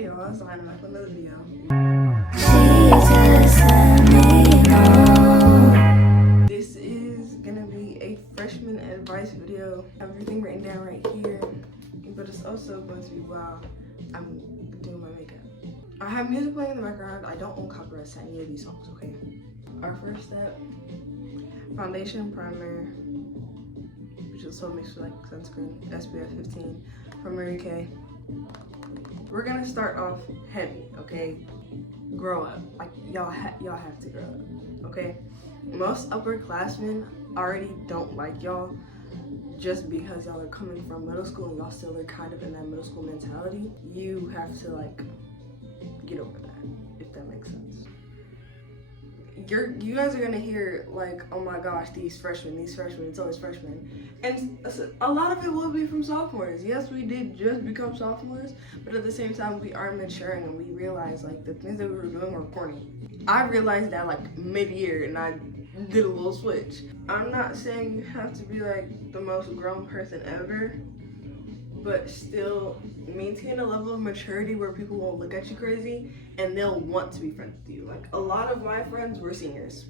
Hey y'all, it's Lana back with another video. This is gonna be a freshman advice video. I have everything written down right here, but it's also going to be while I'm doing my makeup. I have music playing in the background. I don't own copyrights to any of these songs, okay? Our first step, foundation, primer, which is also mixed with like sunscreen, SPF 15 from Mary Kay. We're gonna start off heavy, okay? Grow up, like y'all have to grow up, okay? Most upperclassmen already don't like y'all just because y'all are coming from middle school and y'all still are kind of in that middle school mentality. You have to like get over that, if that makes sense. You guys are gonna hear like, oh my gosh, these freshmen, it's always freshmen. And a lot of it will be from sophomores. Yes, we did just become sophomores, but at the same time, we are maturing and we realize like the things that we were doing were corny. I realized that like mid-year and I did a little switch. I'm not saying you have to be like the most grown person ever, but still maintain a level of maturity where people won't look at you crazy and they'll want to be friends with you. Like a lot of my friends were seniors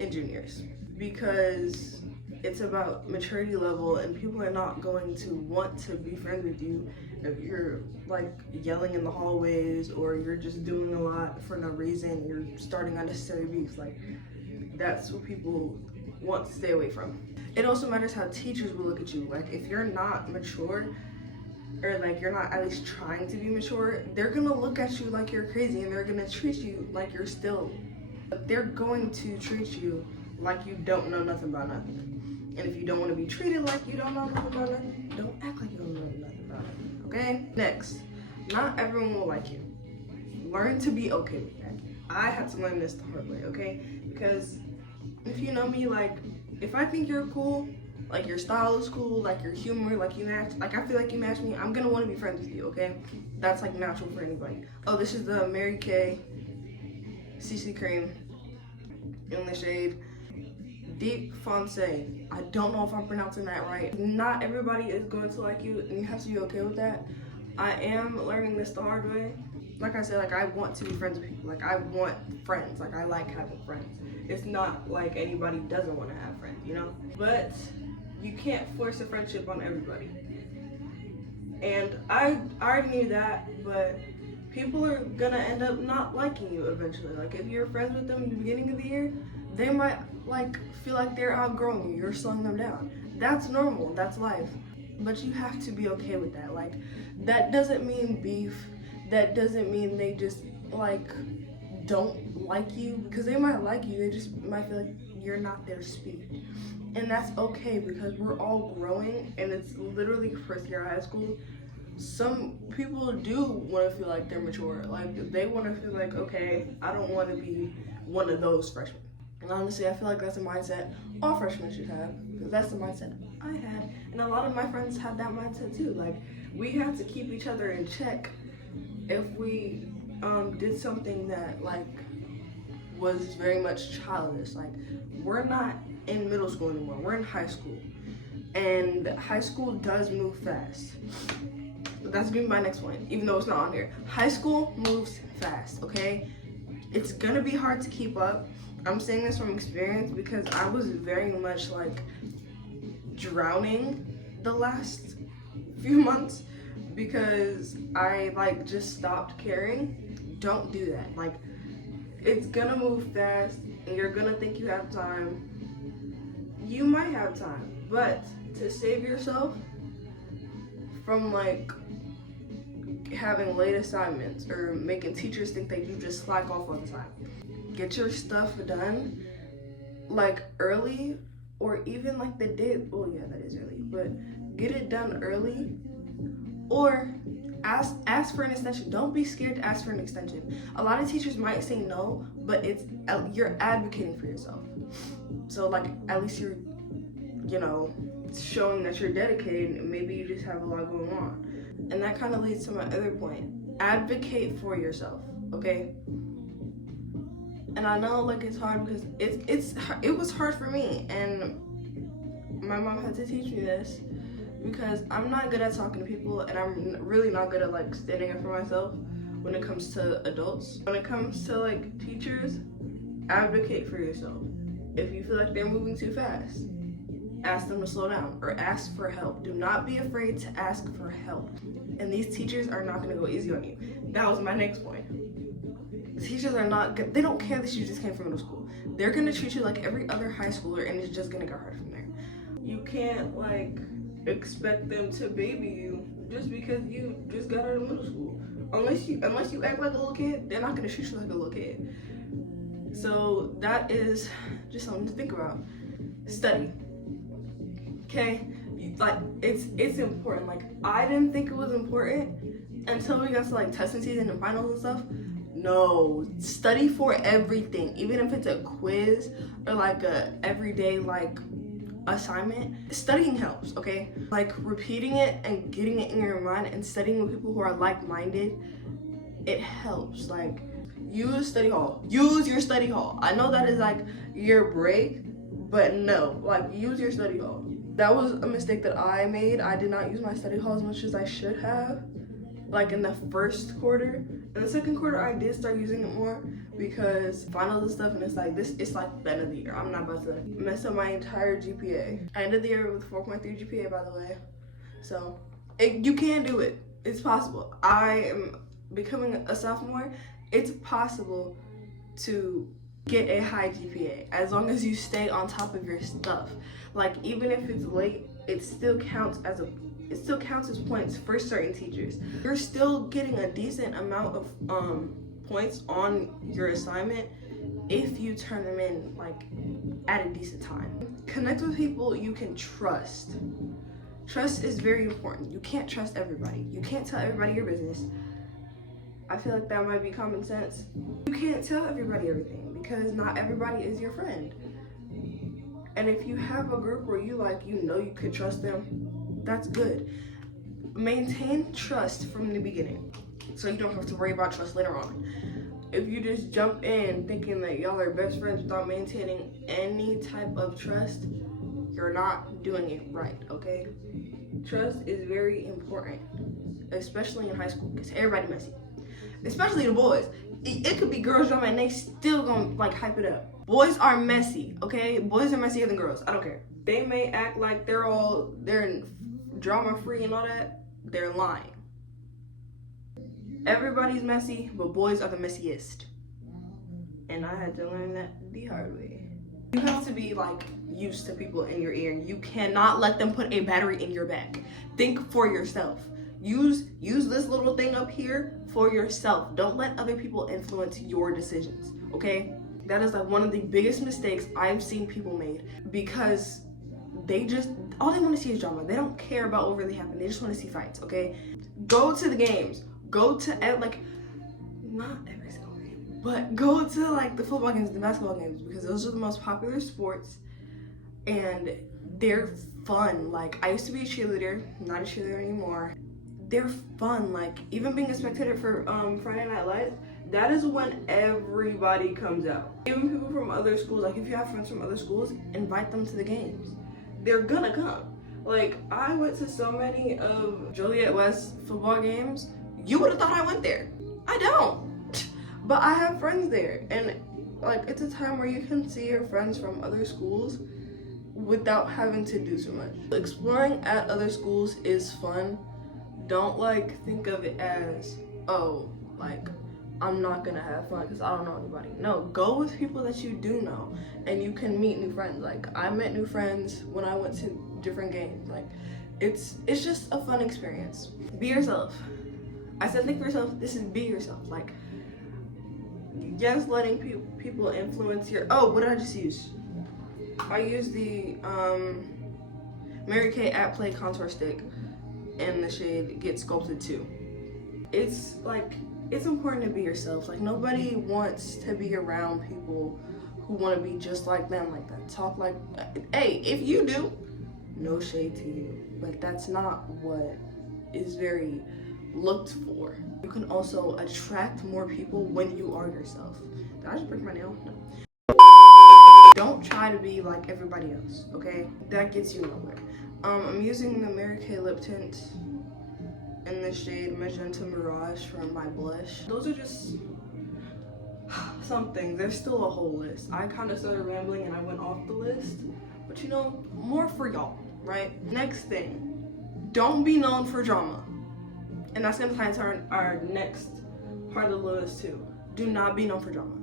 and juniors because it's about maturity level and people are not going to want to be friends with you if you're like yelling in the hallways or you're just doing a lot for no reason, you're starting unnecessary beefs. Like that's what people want to stay away from. It also matters how teachers will look at you. Like if you're not mature, or like you're not at least trying to be mature, they're gonna look at you like you're crazy and they're gonna treat you like you're still, they're going to treat you like you don't know nothing about nothing. And if you don't want to be treated like you don't know nothing about nothing, don't act like you don't know nothing about it, okay? Next, not everyone will like you. Learn to be okay with that. I had to learn this the hard way, okay? Because if you know me, like if I think you're cool, like your style is cool, like your humor, like you match, like I feel like you match me, I'm gonna want to be friends with you, okay? That's like natural for anybody. Oh, this is the Mary Kay CC cream in the shade Deep Foncé. I don't know if I'm pronouncing that right. Not everybody is going to like you and you have to be okay with that. I am learning this the hard way. Like I said, like I want to be friends with people. Like I want friends. Like I like having friends. It's not like anybody doesn't want to have friends, you know? But you can't force a friendship on everybody. And I already knew that, but people are gonna end up not liking you eventually. Like if you're friends with them in the beginning of the year, they might like feel like they're outgrowing you, you're slowing them down. That's normal, that's life. But you have to be okay with that. Like that doesn't mean beef. That doesn't mean they just like don't like you, because they might like you, they just might feel like you're not their speed. And that's okay because we're all growing and it's literally first year of high school. Some people do want to feel like they're mature. Like they want to feel like, okay, I don't want to be one of those freshmen. And honestly, I feel like that's a mindset all freshmen should have, because that's the mindset I had. And a lot of my friends had that mindset too. Like we have to keep each other in check if we did something that like was very much childish. Like we're not in middle school anymore, we're in high school, and high school does move fast. That's gonna be my next point, even though it's not on here. High school moves fast, okay? It's gonna be hard to keep up. I'm saying this from experience because I was very much like drowning the last few months because I like just stopped caring. Don't do that. Like it's gonna move fast and you're gonna think you have time. You might have time, but to save yourself from like having late assignments or making teachers think that you just slack off all the time, get your stuff done like early, or even like the day, oh yeah, that is early, but get it done early, or ask for an extension. Don't be scared to ask for an extension. A lot of teachers might say no, but you're advocating for yourself. So like at least you're, you know, showing that you're dedicated, and maybe you just have a lot going on. And that kind of leads to my other point. Advocate for yourself, okay? And I know like it's hard because it was hard for me, and my mom had to teach me this because I'm not good at talking to people, and I'm really not good at like standing up for myself. when it comes to adults. When it comes to like teachers, advocate for yourself. If you feel like they're moving too fast, ask them to slow down or ask for help. Do not be afraid to ask for help. And these teachers are not going to go easy on you. That was my next point. Teachers are not good. They don't care that you just came from middle school. They're going to treat you like every other high schooler, and it's just going to get hard from there. You can't like expect them to baby you just because you just got out of middle school. Unless you act like a little kid, they're not going to treat you like a little kid. So that is just something to think about. Study. Okay? Like it's important. Like I didn't think it was important until we got to like testing season and finals and stuff. No, study for everything, even if it's a quiz or like a everyday like assignment. Studying helps, okay? Like repeating it and getting it in your mind and studying with people who are like-minded, it helps. Like use study hall. Use your study hall. I know that is like your break, but no, like use your study hall. That was a mistake that I made. I did not use my study hall as much as I should have, like in the first quarter. In the second quarter, I did start using it more because finals and stuff, and it's like it's like the end of the year. I'm not about to mess up my entire GPA. I ended the year with 4.3 GPA, by the way. So you can do it. It's possible. I am becoming a sophomore. It's possible to get a high GPA as long as you stay on top of your stuff. Like even if it's late, it still counts as points for certain teachers. You're still getting a decent amount of points on your assignment if you turn them in like at a decent time. Connect with people you can trust. Trust is very important. You can't trust everybody. You can't tell everybody your business. I feel like that might be common sense. You can't tell everybody everything because not everybody is your friend. And if you have a group where you could trust them, that's good. Maintain trust from the beginning so you don't have to worry about trust later on. If you just jump in thinking that y'all are best friends without maintaining any type of trust, you're not doing it right, okay? Trust is very important, especially in high school, because everybody's messy. Especially the boys. It could be girls drumming and they still gonna like hype it up. Boys are messy, okay? Boys are messier than girls. I don't care. They may act like they're drama free and all that. They're lying. Everybody's messy, but boys are the messiest. And I had to learn that the hard way. You have to be like used to people in your ear. You cannot let them put a battery in your back. Think for yourself. Use this little thing up here for yourself. Don't let other people influence your decisions, okay? That is like one of the biggest mistakes I've seen people made because all they want to see is drama. They don't care about what really happened. They just want to see fights, okay? Go to the games. Go to not every single game, but go to like the football games, the basketball games, because those are the most popular sports and they're fun. Like I used to be a cheerleader, not a cheerleader anymore. They're fun. Like even being a spectator for Friday Night Lights, that is when everybody comes out. Even people from other schools, like if you have friends from other schools, invite them to the games. They're gonna come. Like I went to so many of Joliet West football games. You would have thought I went there. I don't. But I have friends there. And like it's a time where you can see your friends from other schools without having to do so much. Exploring at other schools is fun. Don't like think of it as, oh, like I'm not gonna have fun because I don't know anybody. No, go with people that you do know and you can meet new friends. Like I met new friends when I went to different games. Like it's just a fun experience. Be yourself. I said think for yourself. This is be yourself. Like yes, letting people influence your, what did I just use? I used the Mary Kay at Play contour stick in the shade Get Sculpted 2. It's like, it's important to be yourself. Like nobody wants to be around people who want to be just like them, like that. Talk like, hey, if you do, no shade to you. Like that's not what is very looked for. You can also attract more people when you are yourself. Did I just break my nail? No. Don't try to be like everybody else, okay? That gets you nowhere. I'm using the Mary Kay lip tint in the shade Magenta Mirage from My Blush. Those are just some things. There's still a whole list. I kind of started rambling and I went off the list, but you know, more for y'all, right? Next thing, don't be known for drama. And that's gonna tie into our next part of the list too. Do not be known for drama.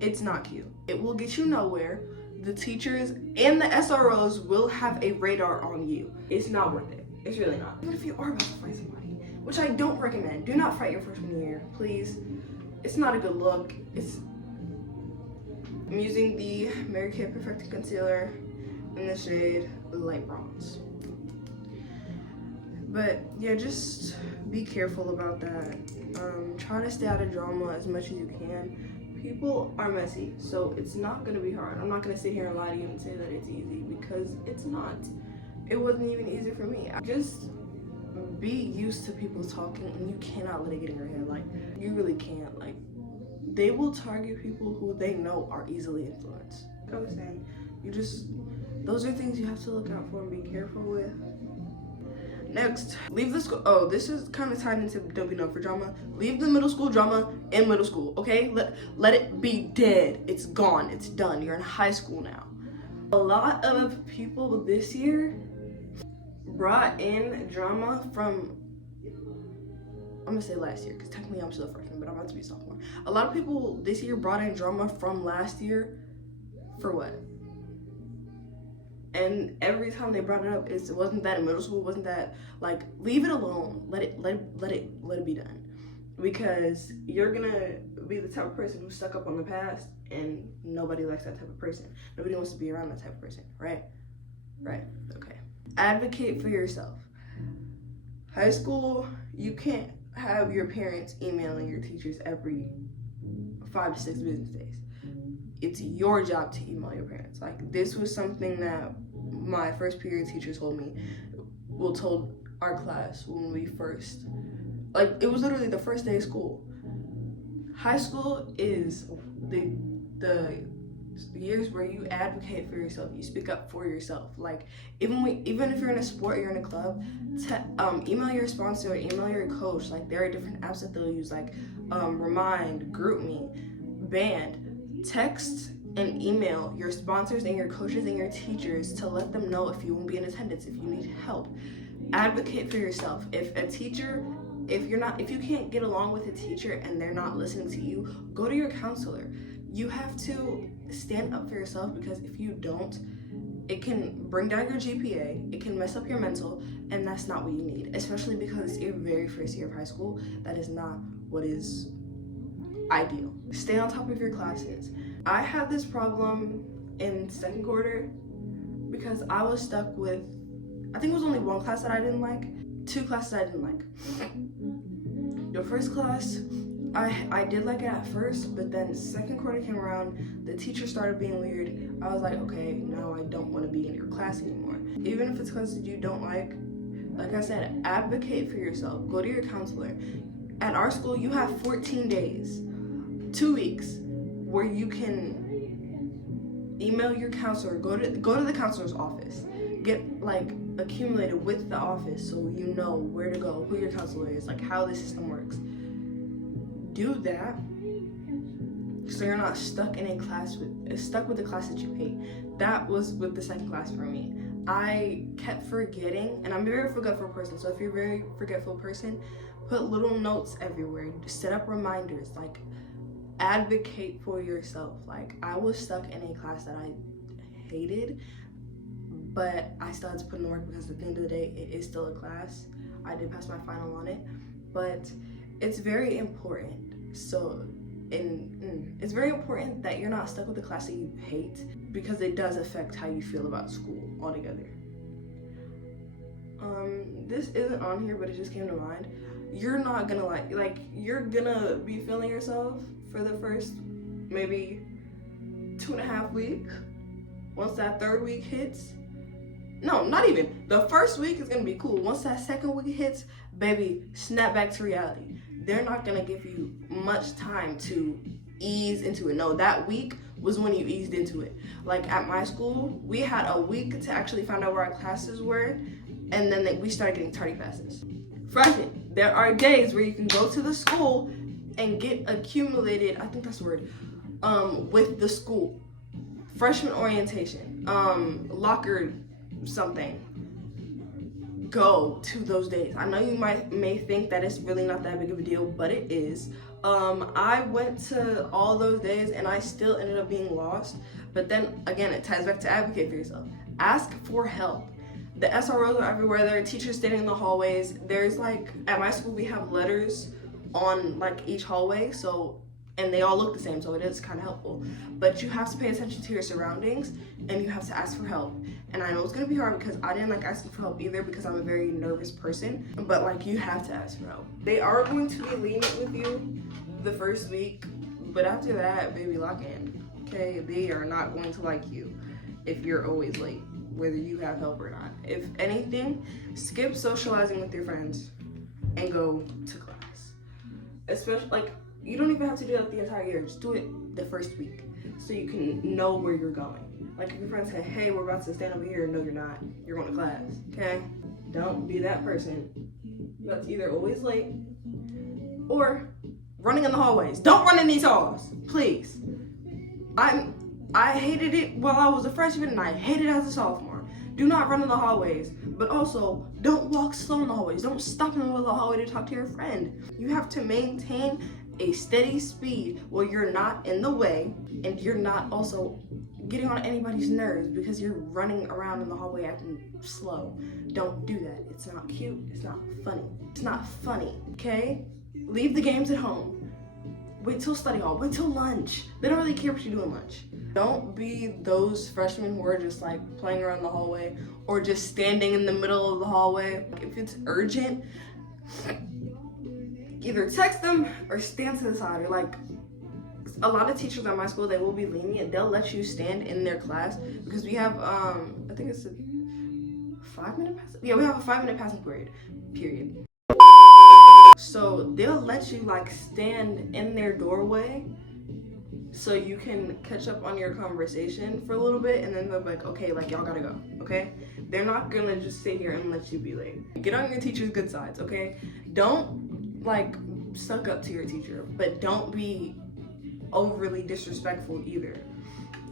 It's not cute. It will get you nowhere. The teachers and the SROs will have a radar on you. It's not worth it. It's really not. Even if you are about to fight somebody, which I don't recommend. Do not fight your freshman year, please. It's not a good look. I'm using the Mary Kay Perfecting Concealer in the shade Light Bronze. But yeah, just be careful about that. Try to stay out of drama as much as you can. People are messy, so it's not gonna be hard. I'm not gonna sit here and lie to you and say that it's easy, because it's not. It wasn't even easy for me. Just be used to people talking, and you cannot let it get in your head. Like, you really can't. Like, they will target people who they know are easily influenced. Like I was saying, those are things you have to look out for and be careful with. Next, leave the school. Oh, this is kind of tied into don't be known for drama. Leave the middle school drama in middle school, okay? Let it be dead. It's gone. It's done. You're in high school now. A lot of people this year brought in drama from, I'm gonna say last year, because technically I'm still a freshman, but I'm about to be a sophomore. A lot of people this year brought in drama from last year. For what? And every time they brought it up, it wasn't that in middle school, wasn't that, like, leave it alone. Let it be done. Because you're gonna be the type of person who's stuck up on the past, and nobody likes that type of person. Nobody wants to be around that type of person, right? Right, okay. Advocate for yourself. High school, you can't have your parents emailing your teachers every 5 to 6 business days. It's your job to email your parents. Like, this was something that my first period teacher told me, told our class when we first, like, it was literally the first day of school. High school is the years where you advocate for yourself, you speak up for yourself. Like, even if you're in a sport, you're in a club, email your sponsor, email your coach. Like, there are different apps that they'll use, like Remind, GroupMe, Band. Text and email your sponsors and your coaches and your teachers to let them know if you won't be in attendance, if you need help. Advocate for yourself. If you can't get along with a teacher and they're not listening to you, go to your counselor. You have to stand up for yourself, because if you don't, it can bring down your GPA, it can mess up your mental, and that's not what you need, especially because it's your very first year of high school. That is not what is ideal. Stay on top of your classes. I had this problem in second quarter because I was stuck with, I think it was only one class that I didn't like, 2 classes I didn't like. The first class, I did like it at first, but then second quarter came around, the teacher started being weird. I was like, okay, now I don't want to be in your class anymore. Even if it's classes you don't like I said, advocate for yourself. Go to your counselor. At our school, you have 14 days, 2 weeks, where you can email your counselor, go to the counselor's office, get accumulated with the office so you know where to go, who your counselor is, how the system works. Do that so you're not stuck in a class with the class that you hate. That was with the second class for me. I kept forgetting, and I'm a very forgetful person, so if you're a very forgetful person, put little notes everywhere, set up reminders, advocate for yourself. I was stuck in a class that I hated, but I still had to put in the work because at the end of the day, it is still a class. I did pass my final on it, but it's very important. It's very important that you're not stuck with a class that you hate, because it does affect how you feel about school altogether. This isn't on here, but it just came to mind. You're not gonna you're gonna be feeling yourself for the first maybe 2.5 weeks. Once that third week hits, no, not even. The first week is gonna be cool. Once that second week hits, baby, snap back to reality. They're not gonna give you much time to ease into it. No, that week was when you eased into it. At my school, we had a week to actually find out where our classes were, and then we started getting tardy passes. Freshmen, there are days where you can go to the school and get accumulated, I think that's the word, with the school. Freshman orientation, locker something. Go to those days. I know you may think that it's really not that big of a deal, but it is. I went to all those days and I still ended up being lost. But then again, it ties back to advocate for yourself. Ask for help. The SROs are everywhere. There are teachers standing in the hallways. There's like, at my school we have letters on like each hallway, so, and they all look the same, so it is kind of helpful. But you have to pay attention to your surroundings and you have to ask for help. And I know it's gonna be hard because I didn't like asking for help either because I'm a very nervous person, but like you have to ask for help. They are going to be lenient with you the first week, but after that, baby, lock in, okay? They are not going to like you if you're always late, whether you have help or not. If anything, skip socializing with your friends and go to class. Especially, like, you don't even have to do that the entire year. Just do it the first week so you can know where you're going. Like, if your friends say, hey, we're about to stand over here, no, you're not. You're going to class, okay? Don't be that person that's either always late or running in the hallways. Don't run in these halls, please. I hated it while I was a freshman and I hated it as a sophomore. Do not run in the hallways, but also don't walk slow in the hallways. Don't stop in the middle of the hallway to talk to your friend. You have to maintain a steady speed where you're not in the way and you're not also getting on anybody's nerves because you're running around in the hallway acting slow. Don't do that. It's not cute. It's not funny. It's not funny, okay? Leave the games at home. Wait till study hall. Wait till lunch. They don't really care what you do in lunch. Don't be those freshmen who are just like playing around the hallway or just standing in the middle of the hallway. If it's urgent, either text them or stand to the side. Or like, a lot of teachers at my school, they will be lenient. They'll let you stand in their class because we have, I think it's a 5-minute passing. Yeah, we have a 5-minute passing period. So they'll let you like stand in their doorway so you can catch up on your conversation for a little bit, and then they'll be like, okay, like y'all gotta go, okay? They're not gonna just sit here and let you be late. Get on your teacher's good sides, okay? Don't like suck up to your teacher, but don't be overly disrespectful either.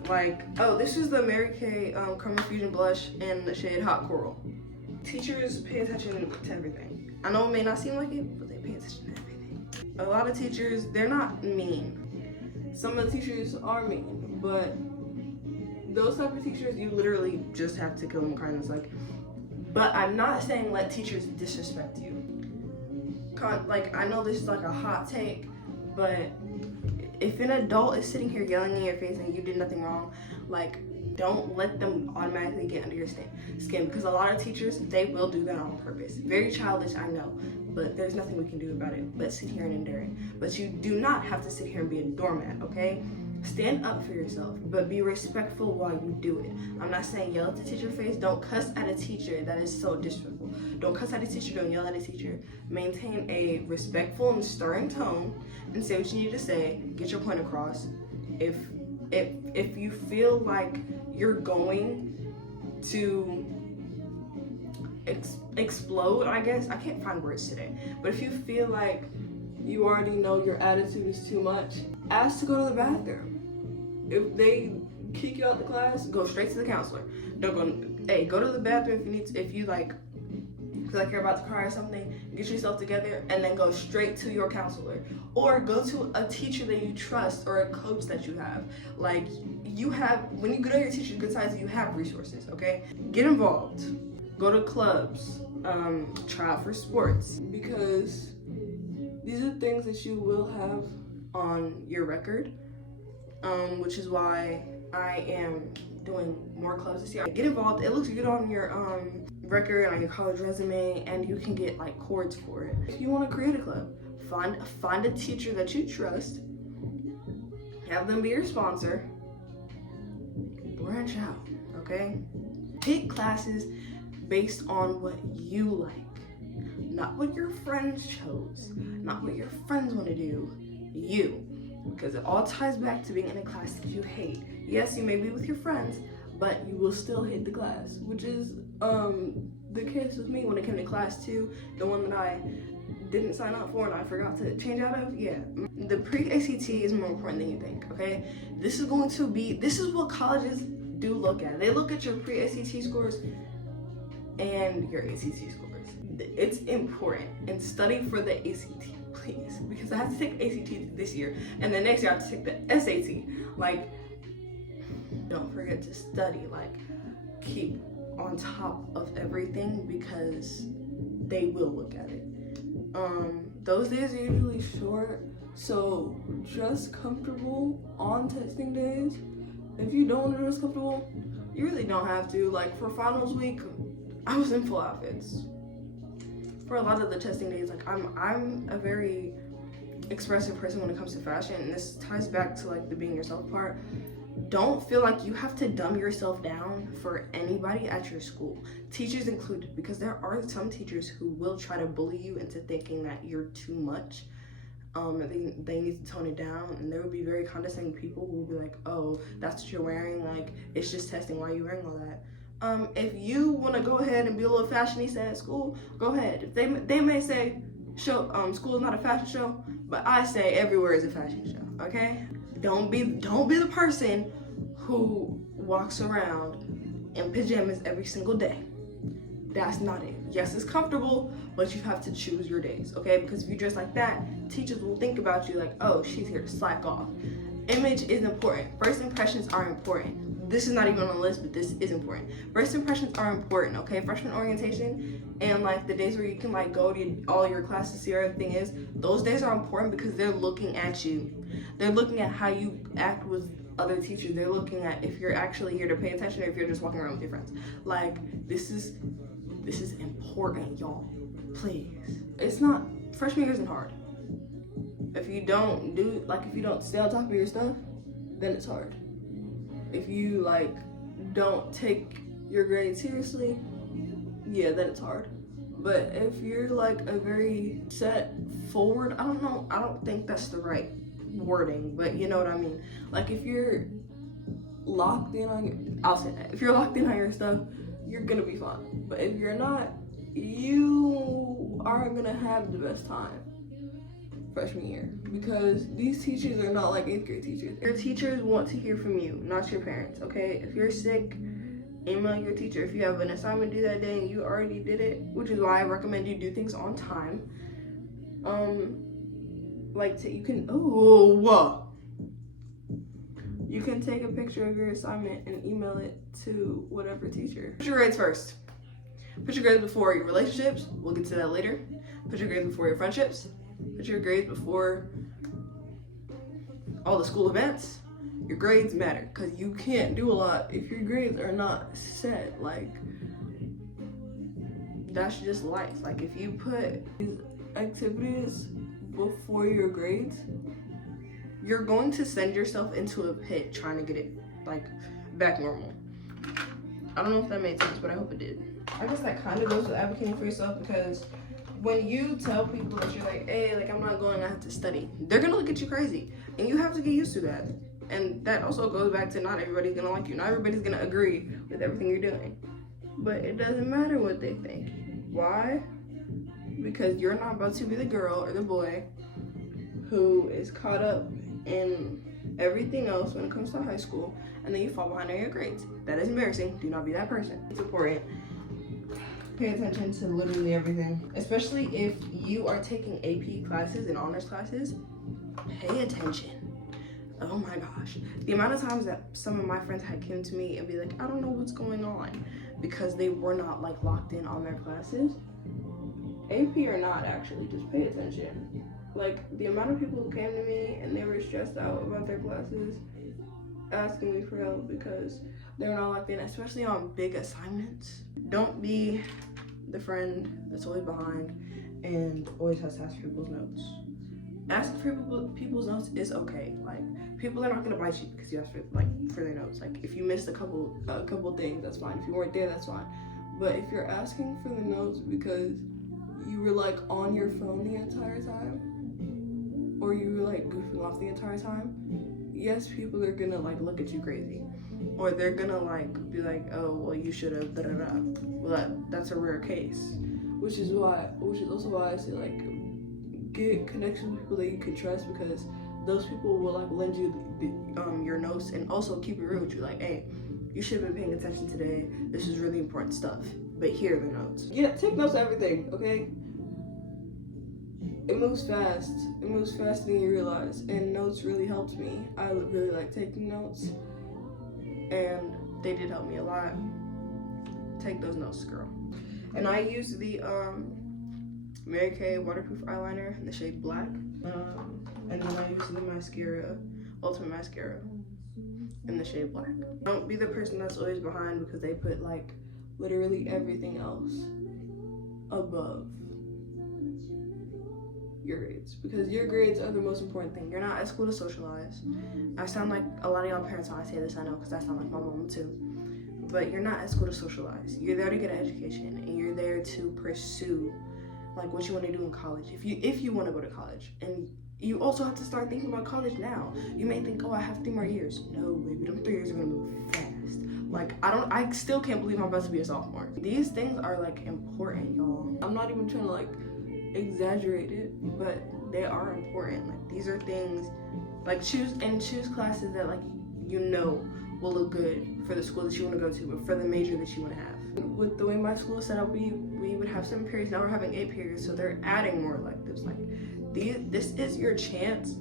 Like, oh, this is the Mary Kay Caramel Fusion Blush in the shade Hot Coral. Teachers pay attention to everything. I know it may not seem like it, but they pay attention to everything. A lot of teachers, they're not mean. Some of the teachers are mean, but those type of teachers, you literally just have to kill them kindness. Like, but I'm not saying let teachers disrespect you. Like, I know this is like a hot take, but if an adult is sitting here yelling in your face and you did nothing wrong, like, don't let them automatically get under your skin, because a lot of teachers, they will do that on purpose. Very childish, I know, but there's nothing we can do about it but sit here and endure it. But you do not have to sit here and be a doormat, okay? Stand up for yourself, but be respectful while you do it. I'm not saying yell at the teacher's face. Don't cuss at a teacher. That is so disrespectful. Don't cuss at a teacher. Don't yell at a teacher. Maintain a respectful and stirring tone and say what you need to say. Get your point across. If you feel like you're going to explode, I guess, I can't find words today, but if you feel like you already know your attitude is too much, ask to go to the bathroom. If they kick you out the class, go straight to the counselor. Don't go, hey, go to the bathroom if you need to, if you like feel like you're about to cry or something, get yourself together and then go straight to your counselor. Or go to a teacher that you trust or a coach that you have. Like, you have, when you go to your teacher's good sides, you have resources, okay? Get involved. Go to clubs. Try out for sports, because these are things that you will have on your record, which is why I am doing more clubs this year. Get involved. It looks good on your record, on your college resume, and you can get like cords for it. If you want to create a club, find a teacher that you trust, have them be your sponsor, branch out, okay? Pick classes based on what you like, not what your friends chose, not what your friends want to do, you. Because it all ties back to being in a class that you hate. Yes, you may be with your friends, but you will still hate the class, which is the case with me when it came to class 2, the one that I didn't sign up for and I forgot to change out of. Yeah, the pre-ACT is more important than you think, okay? This is what colleges do look at. They look at your pre-ACT scores and your ACT scores. It's important, and study for the ACT, please, because I have to take ACT this year, and the next year I have to take the SAT. Like, don't forget to study. Like, keep on top of everything because they will look at it. Those days are usually short, so dress comfortable on testing days. If you don't want to dress comfortable, you really don't have to. Like, for finals week, I was in full outfits. For a lot of the testing days, like, I'm a very expressive person when it comes to fashion, and this ties back to like the being yourself part. Don't feel like you have to dumb yourself down for anybody at your school, teachers included, because there are some teachers who will try to bully you into thinking that you're too much. They need to tone it down, and there will be very condescending people who will be like, oh, that's what you're wearing, like, it's just testing, why are you wearing all that? If you want to go ahead and be a little fashionista at school, go ahead. They may say school is not a fashion show, but I say everywhere is a fashion show, okay? Don't be the person who walks around in pajamas every single day. That's not it. Yes, it's comfortable, but you have to choose your days, okay? Because if you dress like that, teachers will think about you like, oh, she's here to slack off. Image is important. First impressions are important. This is not even on the list, but this is important. First impressions are important, okay? Freshman orientation and like the days where you can like go to all your classes, see where everything is, those days are important because they're looking at you. They're looking at how you act with other teachers. They're looking at if you're actually here to pay attention or if you're just walking around with your friends. Like, this is important, y'all. Please. It's not, freshman year isn't hard. If you don't stay on top of your stuff, then it's hard. If you like don't take your grades seriously, yeah, then it's hard. But if you're like a very set forward, I don't think that's the right wording, but you know what I mean. Like, if you're locked in on if you're locked in on your stuff, you're gonna be fine. But if you're not, you aren't gonna have the best time freshman year, because these teachers are not like 8th grade teachers. Your teachers want to hear from you, not your parents, okay? If you're sick, email your teacher. If you have an assignment due that day and you already did it, which is why I recommend you do things on time. You can take a picture of your assignment and email it to whatever teacher. Put your grades first. Put your grades before your relationships. We'll get to that later. Put your grades before your friendships. Put your grades before all the school events. Your grades matter, because you can't do a lot if your grades are not set. Like, that's just life. Like, if you put these activities before your grades, you're going to send yourself into a pit trying to get it like back normal. I don't know if that made sense, but I hope it did. I guess that kind of goes with advocating for yourself, because when you tell people that you're like, hey, like, I'm not going, I have to study, they're gonna look at you crazy, and you have to get used to that. And that also goes back to not everybody's gonna like you. Not everybody's gonna agree with everything you're doing. But it doesn't matter what they think. Why? Because you're not about to be the girl or the boy who is caught up in everything else when it comes to high school, and then you fall behind on your grades. That is embarrassing. Do not be that person. It's important. Pay attention to literally everything, especially if you are taking AP classes and honors classes. Pay attention. Oh my gosh. The amount of times that some of my friends had come to me and be like, I don't know what's going on, because they were not like locked in on their classes. AP or not, actually, just pay attention. Like, the amount of people who came to me and they were stressed out about their classes, asking me for help because they're not locked in, especially on big assignments. Don't be the friend that's always behind and always has to ask for people's notes. Asking for people's notes is okay. Like, people are not gonna bite you because you asked for their notes. Like, if you missed a couple things, that's fine. If you weren't there, that's fine. But if you're asking for the notes because you were like on your phone the entire time, or you were like goofing off the entire time, yes, people are gonna like look at you crazy, or they're gonna like be like, oh, well, you should have da da da. Well, that's a rare case, which is also why I say like get connections with people that you can trust, because those people will like lend you your notes and also keep it real with you. Like, hey, you should have been paying attention today. This is really important stuff. But here are the notes. Yeah, take notes of everything, okay? It moves fast. It moves faster than you realize. And notes really helped me. I really like taking notes. And they did help me a lot. Take those notes, girl. And I use the Mary Kay waterproof eyeliner in the shade Black. And then I use the mascara, Ultimate Mascara, in the shade Black. Don't be the person that's always behind because they put like literally everything else above your grades, because your grades are the most important thing. You're not at school to socialize. I sound like a lot of y'all parents when I say this, I know, because I sound like my mom too. But you're not at school to socialize. You're there to get an education, and you're there to pursue like what you want to do in college. If you want to go to college, and you also have to start thinking about college now. You may think, oh, I have 3 more years. No, baby, them 3 years are gonna move fast. Like, I still can't believe I'm about to be a sophomore. These things are like important, y'all. I'm not even trying to like exaggerate it, but they are important. Like, these are things, like choose classes that like you know will look good for the school that you want to go to, but for the major that you want to have. With the way my school is set up, we would have 7 periods. Now we're having 8 periods, so they're adding more electives. Like, this is your chance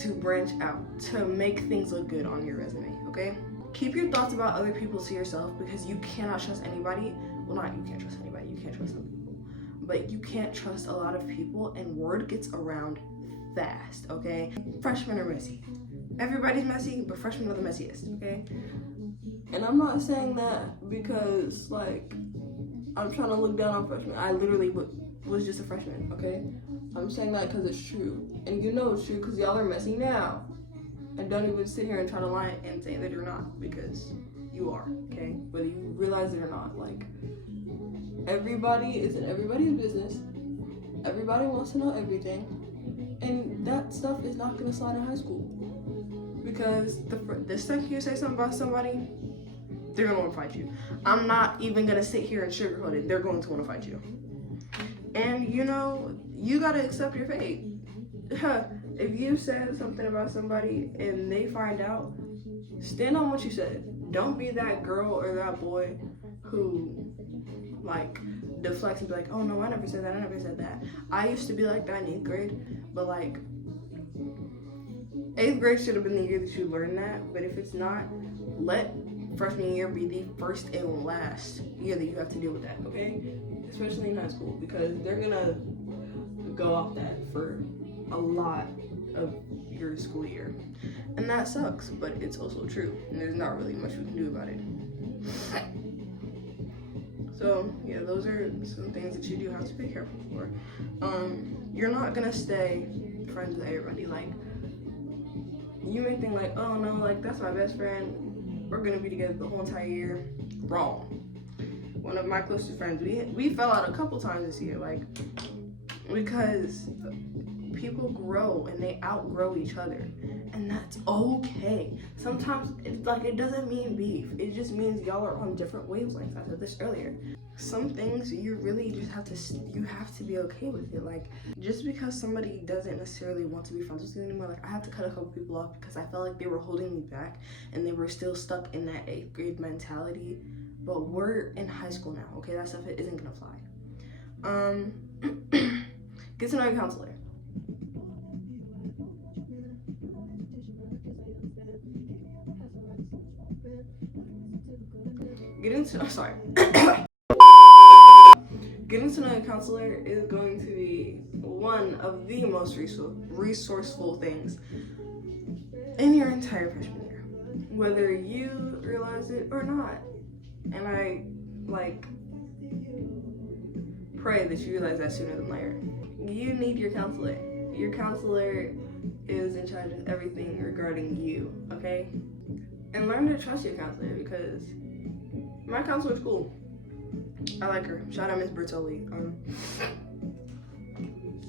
to branch out, to make things look good on your resume, okay? Keep your thoughts about other people to yourself, because you cannot trust anybody. Well, not you can't trust anybody, you can't trust some people, but you can't trust a lot of people, and word gets around fast, okay? Freshmen are messy. Everybody's messy, but freshmen are the messiest, okay? And I'm not saying that because like I'm trying to look down on freshmen. I literally was just a freshman, okay? I'm saying that because it's true. And you know it's true because y'all are messy now. And don't even sit here and try to lie and say that you're not, because you are, okay? Whether you realize it or not. Like, everybody is in everybody's business. Everybody wants to know everything. And that stuff is not going to slide in high school. Because the second you say something about somebody, they're going to want to fight you. I'm not even going to sit here and sugarcoat it. They're going to want to fight you. And, you know, you got to accept your fate. If you said something about somebody and they find out, stand on what you said. Don't be that girl or that boy who, like, deflects and be like, oh, no, I never said that. I never said that. I used to be like that in 8th grade, but, like, 8th grade should have been the year that you learned that. But if it's not, let freshman year be the first and last year that you have to deal with that, okay? Especially in high school, because they're gonna go off that for a lot of your school year. And that sucks, but it's also true. And there's not really much we can do about it. So, yeah, those are some things that you do have to be careful for. You're not gonna stay friends with everybody. Like, you may think like, oh no, like that's my best friend, we're gonna be together the whole entire year. Wrong. One of my closest friends, we fell out a couple times this year, like, because people grow and they outgrow each other, and that's okay. Sometimes it's like, it doesn't mean beef, it just means y'all are on different wavelengths. I said this earlier. Some things you really just have to be okay with it. Like, just because somebody doesn't necessarily want to be friends with you anymore, like, I had to cut a couple people off because I felt like they were holding me back and they were still stuck in that 8th grade mentality. But we're in high school now, okay? That stuff isn't gonna fly. Get to know your counselor. Getting to know a counselor is going to be one of the most resourceful things in your entire freshman year, whether you realize it or not. And I, like, pray that you realize that sooner than later. You need your counselor. Your counselor is in charge of everything regarding you, okay? And learn to trust your counselor, because my counselor is cool. I like her. Shout out Miss Bertoli.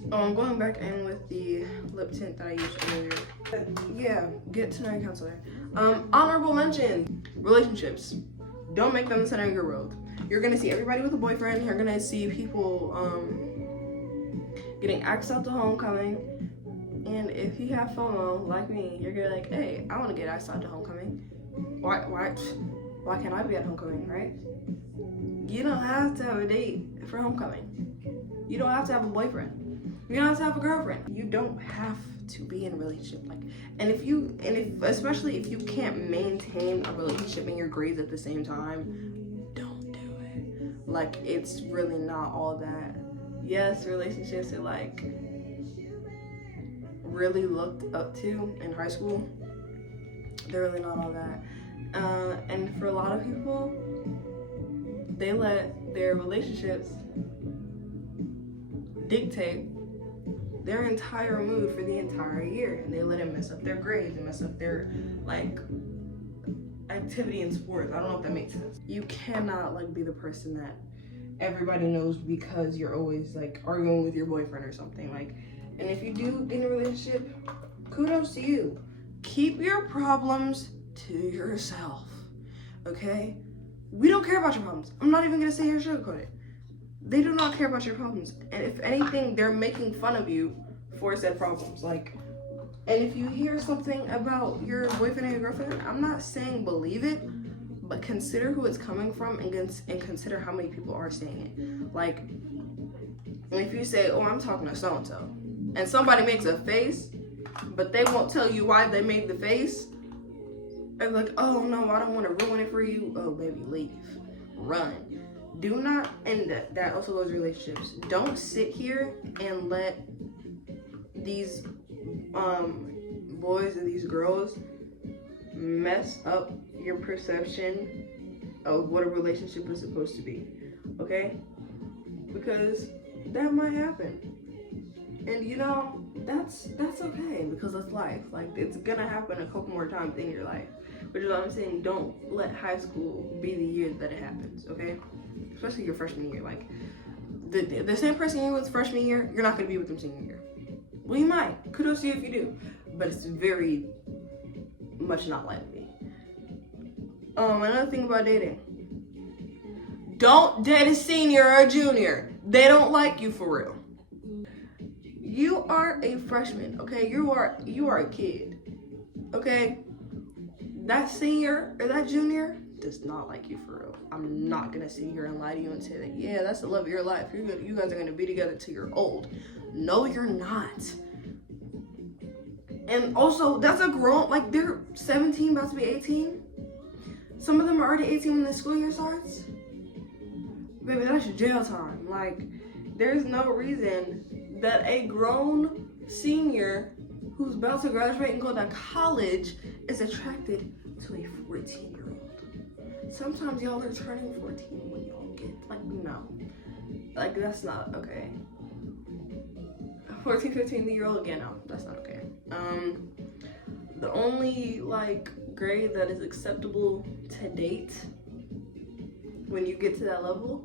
Going back in with the lip tint that I used earlier. Yeah, get to know your counselor. Honorable mention, relationships. Don't make them the center of your world. You're gonna see everybody with a boyfriend. You're gonna see people getting asked out to homecoming. And if you have FOMO, like me, you're gonna be like, hey, I wanna get asked out to homecoming. Why can't I be at homecoming, right? You don't have to have a date for homecoming. You don't have to have a boyfriend. You don't have to have a girlfriend. You don't have to be in a relationship. Especially if you can't maintain a relationship and your grades at the same time, don't do it. Like, it's really not all that. Yes, relationships are like really looked up to in high school. They're really not all that. And for a lot of people, they let their relationships dictate their entire mood for the entire year, and they let it mess up their grades and mess up their like activity in sports. I don't know if that makes sense. You cannot like be the person that everybody knows because you're always like arguing with your boyfriend or something. Like, and if you do get in a relationship, kudos to you. Keep your problems to yourself, okay? We don't care about your problems. I'm not even gonna sit here and sugarcoat it. They do not care about your problems. And if anything, they're making fun of you for said problems. Like, and if you hear something about your boyfriend and your girlfriend, I'm not saying believe it, but consider who it's coming from and consider how many people are saying it. Like, if you say, oh, I'm talking to so-and-so, and somebody makes a face, but they won't tell you why they made the face, and like, oh no, I don't want to ruin it for you. Oh, baby, leave. Run. Do not, and that also goes to relationships. Don't sit here and let these boys and these girls mess up your perception of what a relationship is supposed to be, okay? Because that might happen. And you know, that's okay, because it's life. Like, it's gonna happen a couple more times in your life. Which is what I'm saying, don't let high school be the year that it happens, okay? Especially your freshman year. Like, the same person you were with freshman year, you're not gonna be with them senior year. Well, you might. Kudos to you if you do. But it's very much not likely. Another thing about dating. Don't date a senior or a junior. They don't like you for real. You are a freshman, okay? You are a kid, okay? That senior or that junior does not like you for real. I'm not gonna sit here and lie to you and say that, yeah, that's the love of your life. You guys are gonna be together till you're old. No, you're not. And also, that's a grown, like, they're 17, about to be 18. Some of them are already 18 when the school year starts. Baby, that's jail time. Like, there's no reason that a grown senior who's about to graduate and go to college is attracted to a 14-year-old. Sometimes y'all are turning 14 when y'all get, like, no. Like, that's not okay. 14, 15-year-old, again, no, that's not okay. The only, like, grade that is acceptable to date when you get to that level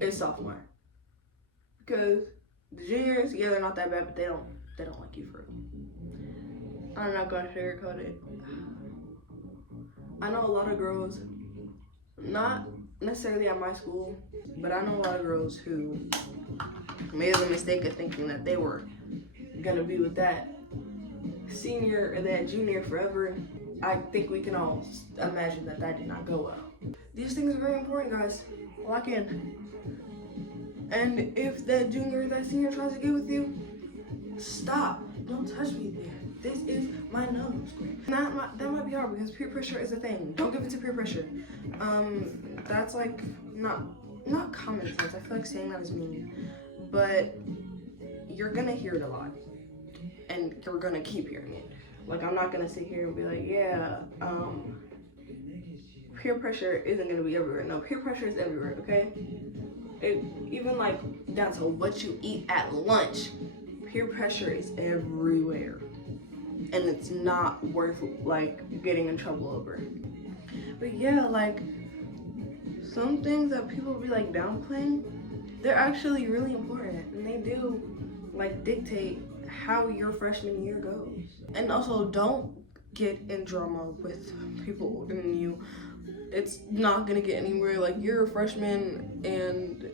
is sophomore. Because the juniors, yeah, they're not that bad, but they don't like you for real. I'm not gonna sugarcoat it. I know a lot of girls, not necessarily at my school, but I know a lot of girls who made the mistake of thinking that they were gonna be with that senior or that junior forever. I think we can all imagine that did not go well. These things are very important, guys. Lock in. And if that junior or that senior tries to get with you, stop. Don't touch me there. This is my nose. That might be hard because peer pressure is a thing. Don't give it to peer pressure. That's like not common sense. I feel like saying that is mean, but you're gonna hear it a lot, and you're gonna keep hearing it. Like, I'm not gonna sit here and be like, yeah, peer pressure isn't gonna be everywhere. No, peer pressure is everywhere. Okay. Even like down to what you eat at lunch, peer pressure is everywhere, and it's not worth like getting in trouble over. But yeah, like, some things that people be like downplaying, they're actually really important. and they do like dictate how your freshman year goes. And also, don't get in drama with people older than you. It's not gonna get anywhere. Like, you're a freshman and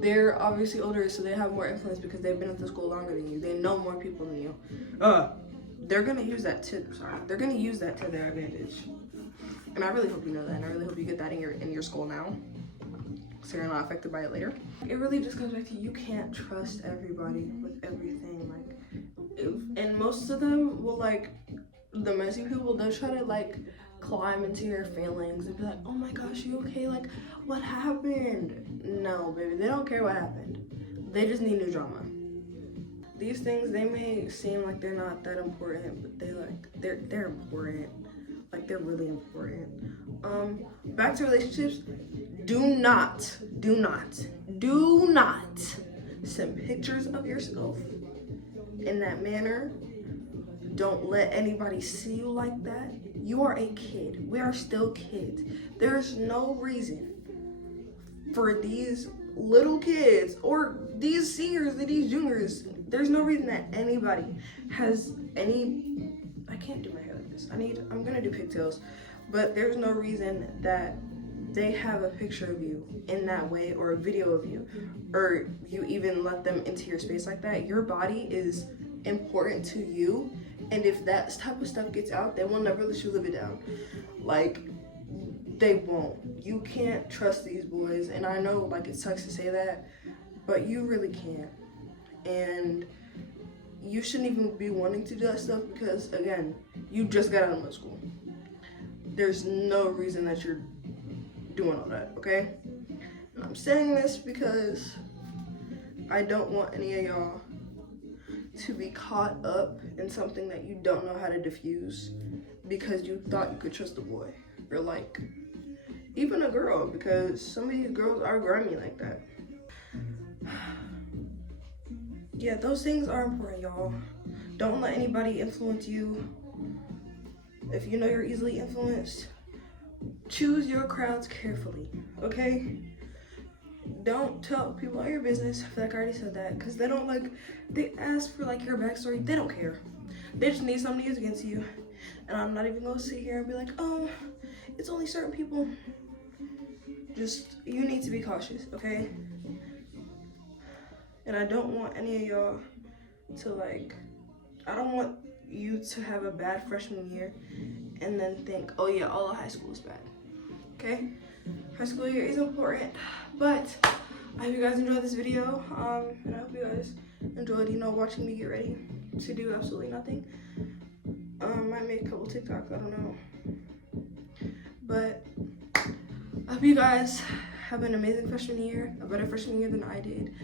they're obviously older, so they have more influence because they've been at the school longer than you. They know more people than you. They're gonna use that to their advantage. And I really hope you know that, and I really hope you get that in your school now, so you're not affected by it later. It really just comes back to, you can't trust everybody with everything. Like, and most of them will, like, the messy people, they'll try to like climb into your feelings and be like, oh my gosh, you okay? Like, what happened? No, baby, they don't care what happened. They just need new drama. These things, they may seem like they're not that important, but they're important. Like, they're really important. Back to relationships. Do not send pictures of yourself in that manner. Don't let anybody see you like that. You are a kid. We are still kids. There's no reason for these little kids or these seniors or these juniors, there's no reason that anybody has any, I can't do my hair like this. I'm gonna do pigtails, but there's no reason that they have a picture of you in that way, or a video of you, or you even let them into your space like that. Your body is important to you, and if that type of stuff gets out, they will never let you live it down. Like, they won't. You can't trust these boys, and I know, like, it sucks to say that, but you really can't. And you shouldn't even be wanting to do that stuff because, again, you just got out of middle school. There's no reason that you're doing all that, okay? And I'm saying this because I don't want any of y'all to be caught up in something that you don't know how to diffuse because you thought you could trust a boy, or like even a girl, because some of these girls are grimy like that. Yeah, those things are important, y'all. Don't let anybody influence you. If you know you're easily influenced, choose your crowds carefully, okay? Don't tell people all your business. I feel like I already said that, because they don't they ask for like your backstory. They don't care. They just need something to use against you. And I'm not even gonna sit here and be like, oh, it's only certain people. Just, you need to be cautious, okay? And I don't want any of y'all to I don't want you to have a bad freshman year and then think, oh yeah, all of high school is bad, okay? High school year is important, but I hope you guys enjoyed this video, and I hope you guys enjoyed, watching me get ready to do absolutely nothing. Might make a couple TikToks, I don't know. But I hope you guys have an amazing freshman year, a better freshman year than I did.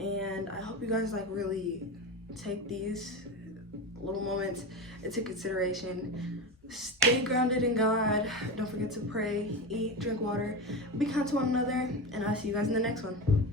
And I hope you guys really take these little moments into consideration. Stay grounded in God. Don't forget to pray, eat, drink water, be kind to one another, and I'll see you guys in the next one.